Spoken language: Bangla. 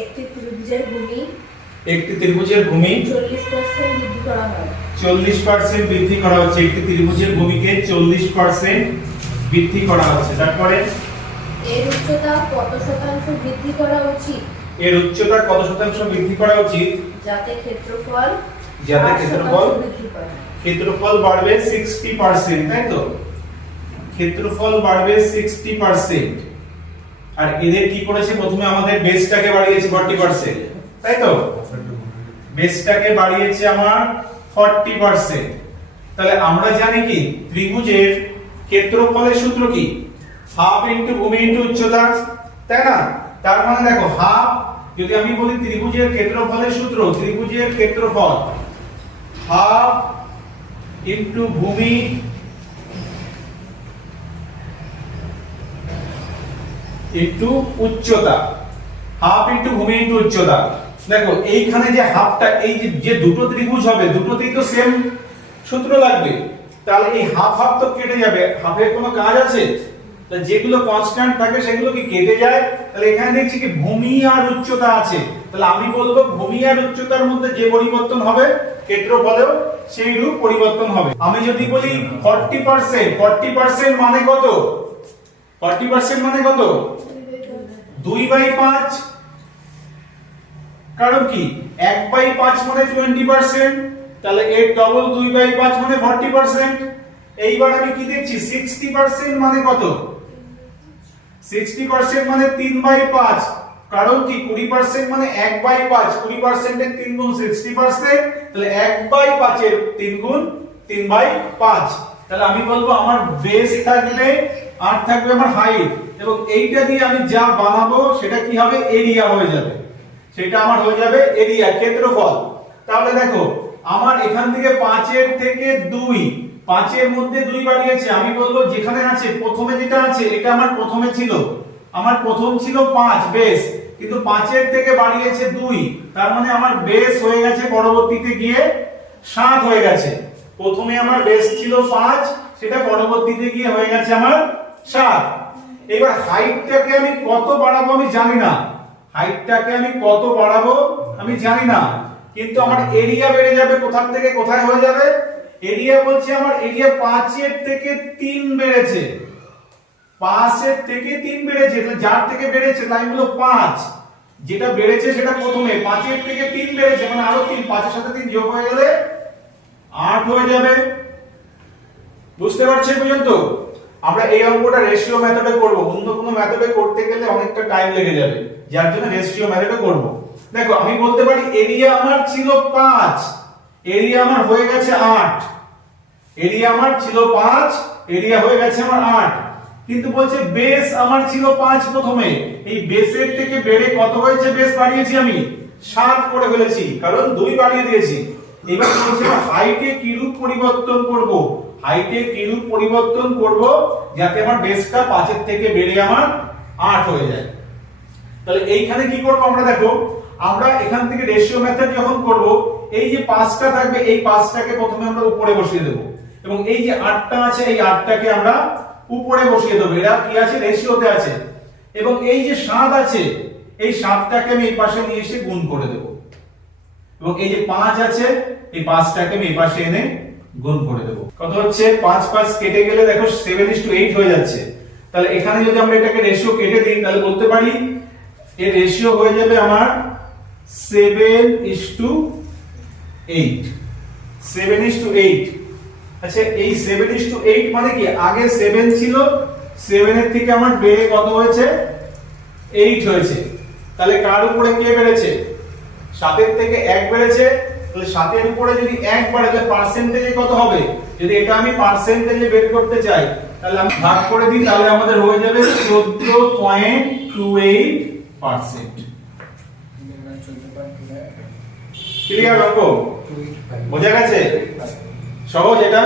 একটি ত্রিভুজের ভূমি 40% বৃদ্ধি করা হয়। 40% বৃদ্ধি করা হচ্ছে, একটি ত্রিভুজের ভূমিকে 40% বৃদ্ধি করা হচ্ছে। তারপরে এর উচ্চতা কত শতাংশ বৃদ্ধি করা উচিত? এর উচ্চতা কত শতাংশ বৃদ্ধি করা উচিত? যাতে ক্ষেত্রফল বৃদ্ধি পায়। ক্ষেত্রফল বাড়বে 60%, তাই তো? ক্ষেত্রফল বাড়বে 60%। আর এদের কি করেছে, প্রথমে আমাদের বেসটাকে বাড়িয়েছে 40%, তাই তো? বেসটাকে বাড়িয়েছে আমার 40%। তাহলে আমরা জানি কি ত্রিভুজের ক্ষেত্রফলের সূত্র কি? হাফ ইনটু ভূমি ইনটু উচ্চতা, তাই না? তার মানে দেখো হাফ, যদি আমি বলি ত্রিভুজের ক্ষেত্রফলের সূত্র, ত্রিভুজের ক্ষেত্রফল হাফ ইনটু ভূমি ইনটু উচ্চতা, হাফ ইনটু ভূমি ইনটু উচ্চতা। দেখো এইখানে যে হাফটা, এই যে দুটো ত্রিভুজ হবে, দুটোতেই তো সেম সূত্র লাগবে। তাহলে এই হাফ হাফ তো কেটে যাবে, হাফের কোনো কাজ আছে? যেগুলো কনস্ট্যান্ট থাকে সেগুলো কি কেটে যায়। তাহলে এখানে দেখছি কি ভূমি আর উচ্চতা আছে, তাহলে আমি বলবো ভূমি আর উচ্চতার মধ্যে যে পরিবর্তন হবে ক্ষেত্রফলেও সেই রূপ পরিবর্তন হবে। আমি যদি বলি 40% মানে কত? 40% মানে কত? 2/5। কারণ কি 1/5 মানে 20%, তাহলে এর ডবল 2/5 মানে 40%। এইবার আমি কি দেখছি 60% মানে কত? 60% মানে 3/5। কারণ কি 20% মানে 1/5, 20% এর 3 গুণ 60%, তাহলে 1/5 এর 3 গুণ 3/5। তাহলে আমি বলবো আমার বেস থাকবে আর থাকবে আমার হাইট, এবং এইটা দিয়ে আমি যা বানাবো সেটা কি হবে? এরিয়া হয়ে যাবে। সেটা আমার হয়ে যাবে এরিয়া, ক্ষেত্রফল। তাহলে দেখো আমার এখান থেকে 5 এর থেকে 2, 5 এর মধ্যে 2 বাড়িয়েছে, আমি বলবো যেখানে আছে প্রথমে যেটা আছে এটা আমার প্রথমে ছিল, আমার প্রথম ছিল 5 বেস, কিন্তু 5 এর থেকে বাড়িয়েছে 2, তার মানে আমার বেস হয়ে গেছে পরবর্তীতে গিয়ে 7 হয়ে গেছে। প্রথমে আমার বেস ছিল 5, সেটা পরবর্তীতে গিয়ে হয়ে গেছে আমার 7। এবার হাইটটাকে আমি কত বাড়াবো আমি জানি না, হাইটটাকে আমি কত বাড়াবো আমি জানি না, কিন্তু আমার এরিয়া বেড়ে যাবে। কোথা থেকে কোথায় হয়ে যাবে? এরিয়া বলছি আমার এরিয়া 5 এর থেকে 3 বেড়েছে, 5 এর থেকে 3 বেড়েছে, তাহলে যার থেকে বেড়েছে তাই হলো 5। যেটা বেড়েছে সেটা প্রথমে 5 এর থেকে 3 বেড়েছে, মানে আরো 3, 5 এর সাথে 3 যোগ হয়ে গেলে 8 হয়ে যাবে। বুঝতে পারছেন পর্যন্ত? আমরা এই অঙ্কটা রেশিও মেথডে করব, অন্য কোনো মেথডে করতে গেলে অনেকটা টাইম লেগে যাবে, যার জন্য রেশিও মেথডে করব। দেখো আমি বলতে পারি এরিয়া আমার ছিল 5, এরিয়া আমার হয়ে গেছে 8, এরিয়া আমার ছিল 5, এরিয়া হয়ে গেছে আমার 8, কিন্তু বলছে বেস আমার ছিল 5 প্রথমে, এই বেসের থেকে বেড়ে কত হয়েছে? বেস বাড়িয়েছি আমি 7 করে ফেলেছি, কারণ 2 বাড়িয়ে দিয়েছি। এবার বলছে হাইটে কি রূপ পরিবর্তন করব, হাইটে কি রূপ পরিবর্তন করব যাতে আমার বেসটা 5 এর থেকে বেড়ে আমার 8 হয়ে যায়। তাহলে এইখানে কি করব আমরা? দেখো আমরা এখান থেকে রেশিও মেথড যখন করব, এই যে 5টা থাকবে, এই 5টাকে প্রথমে আমরা উপরে বসিয়ে দেব, এবং এই যে 8টা আছে এই 8টাকে আমরা উপরে বসিয়ে দেব। এরা কি আছে? রেশিওতে আছে। এবং এই যে 7 আছে, এই 7টাকে আমি এই পাশে নিয়ে এসে গুণ করে দেব, এবং এই যে 5 আছে এই 5টাকে আমি এই পাশে এনে গুণ করে দেব। কত হচ্ছে? 5 5 কেটে গেলে দেখো 7:8 হয়ে যাচ্ছে। তাহলে এখানে যদি আমরা এটাকে রেশিও কেটে দিই, তাহলে বলতে পারি এর রেশিও হয়ে যাবে আমার 7:8, 7:8। আচ্ছা এই 7:8 মানে কি? আগে 7 ছিল, 7 এর থেকে আমার বেড়ে কত হয়েছে? 8 হয়েছে। তাহলে কার উপরে কে বেড়েছে? 7 এর থেকে 1 বেড়েছে, তাহলে 7 এর উপরে যদি 1 বাড়ে তাহলে পার্সেন্টেজে কত হবে? যদি এটা আমি পার্সেন্টেজে বের করতে চাই, তাহলে আমি ভাগ করে দিই, তাহলে আমাদের হয়ে যাবে 14.28%। ক্লিয়ার অঙ্ক? বোঝা গেছে? সহজ এটা।